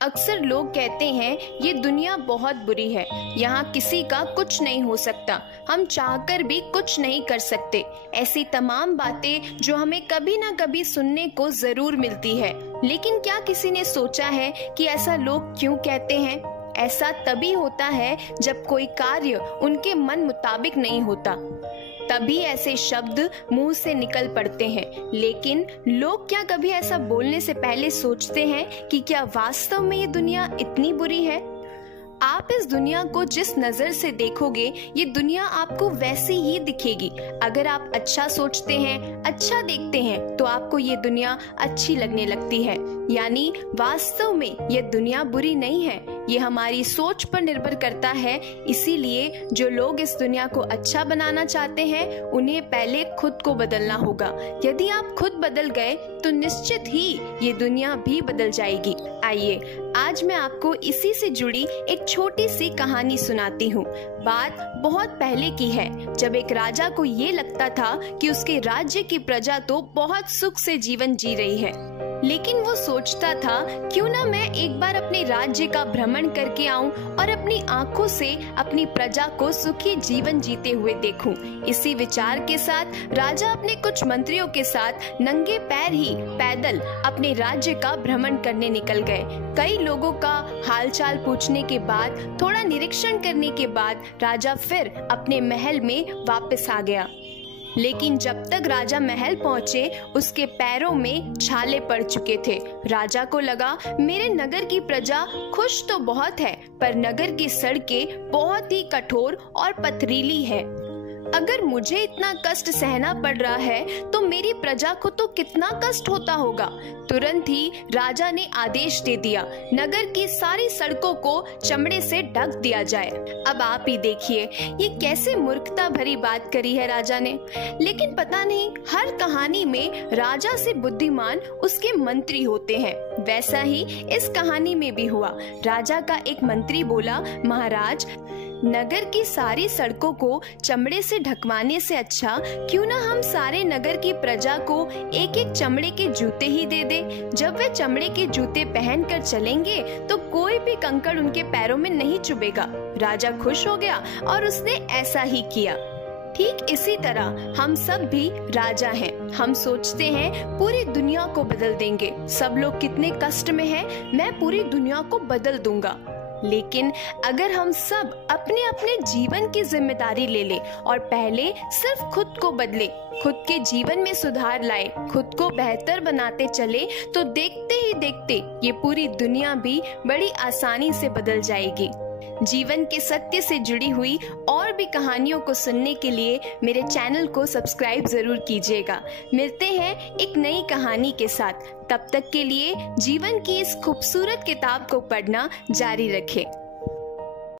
अक्सर लोग कहते हैं ये दुनिया बहुत बुरी है, यहाँ किसी का कुछ नहीं हो सकता, हम चाहकर भी कुछ नहीं कर सकते। ऐसी तमाम बातें जो हमें कभी ना कभी सुनने को जरूर मिलती है। लेकिन क्या किसी ने सोचा है कि ऐसा लोग क्यों कहते हैं? ऐसा तभी होता है जब कोई कार्य उनके मन मुताबिक नहीं होता, तभी ऐसे शब्द मुंह से निकल पड़ते हैं। लेकिन लोग क्या कभी ऐसा बोलने से पहले सोचते हैं कि क्या वास्तव में ये दुनिया इतनी बुरी है? आप इस दुनिया को जिस नजर से देखोगे, ये दुनिया आपको वैसी ही दिखेगी। अगर आप अच्छा सोचते हैं, अच्छा देखते हैं, तो आपको ये दुनिया अच्छी लगने लगती है। यानी वास्तव में ये दुनिया बुरी नहीं है, ये हमारी सोच पर निर्भर करता है। इसीलिए जो लोग इस दुनिया को अच्छा बनाना चाहते हैं, उन्हें पहले खुद को बदलना होगा। यदि आप खुद बदल गए तो निश्चित ही ये दुनिया भी बदल जाएगी। आइए आज मैं आपको इसी से जुड़ी एक छोटी सी कहानी सुनाती हूँ। बात बहुत पहले की है, जब एक राजा को ये लगता था कि उसके राज्य की प्रजा तो बहुत सुख से जीवन जी रही है, लेकिन वो सोचता था क्यों ना मैं एक बार अपने राज्य का भ्रमण करके आऊं और अपनी आंखों से अपनी प्रजा को सुखी जीवन जीते हुए देखूं। इसी विचार के साथ राजा अपने कुछ मंत्रियों के साथ नंगे पैर ही पैदल अपने राज्य का भ्रमण करने निकल गए। कई लोगों का हालचाल पूछने के बाद, थोड़ा निरीक्षण करने के बाद राजा फिर अपने महल में वापस आ गया। लेकिन जब तक राजा महल पहुंचे, उसके पैरों में छाले पड़ चुके थे। राजा को लगा मेरे नगर की प्रजा खुश तो बहुत है, पर नगर की सड़कें बहुत ही कठोर और पथरीली है। अगर मुझे इतना कष्ट सहना पड़ रहा है तो मेरी प्रजा को तो कितना कष्ट होता होगा। तुरंत ही राजा ने आदेश दे दिया, नगर की सारी सड़कों को चमड़े से ढक दिया जाए। अब आप ही देखिए ये कैसे मूर्खता भरी बात करी है राजा ने। लेकिन पता नहीं, हर कहानी में राजा से बुद्धिमान उसके मंत्री होते हैं। वैसा ही इस कहानी में भी हुआ। राजा का एक मंत्री बोला, महाराज, नगर की सारी सड़कों को चमड़े से ढकवाने से अच्छा क्यों ना हम सारे नगर की प्रजा को एक एक चमड़े के जूते ही दे दे। जब वे चमड़े के जूते पहनकर चलेंगे तो कोई भी कंकड़ उनके पैरों में नहीं चुभेगा। राजा खुश हो गया और उसने ऐसा ही किया। ठीक इसी तरह हम सब भी राजा हैं। हम सोचते हैं पूरी दुनिया को बदल देंगे। सब लोग कितने कष्ट में हैं, मैं पूरी दुनिया को बदल दूंगा। लेकिन अगर हम सब अपने अपने जीवन की जिम्मेदारी ले लें और पहले सिर्फ खुद को बदले, खुद के जीवन में सुधार लाए, खुद को बेहतर बनाते चले, तो देखते ही देखते ये पूरी दुनिया भी बड़ी आसानी से बदल जाएगी। जीवन के सत्य से जुड़ी हुई और भी कहानियों को सुनने के लिए मेरे चैनल को सब्सक्राइब जरूर कीजिएगा। मिलते हैं एक नई कहानी के साथ। तब तक के लिए जीवन की इस खूबसूरत किताब को पढ़ना जारी रखें।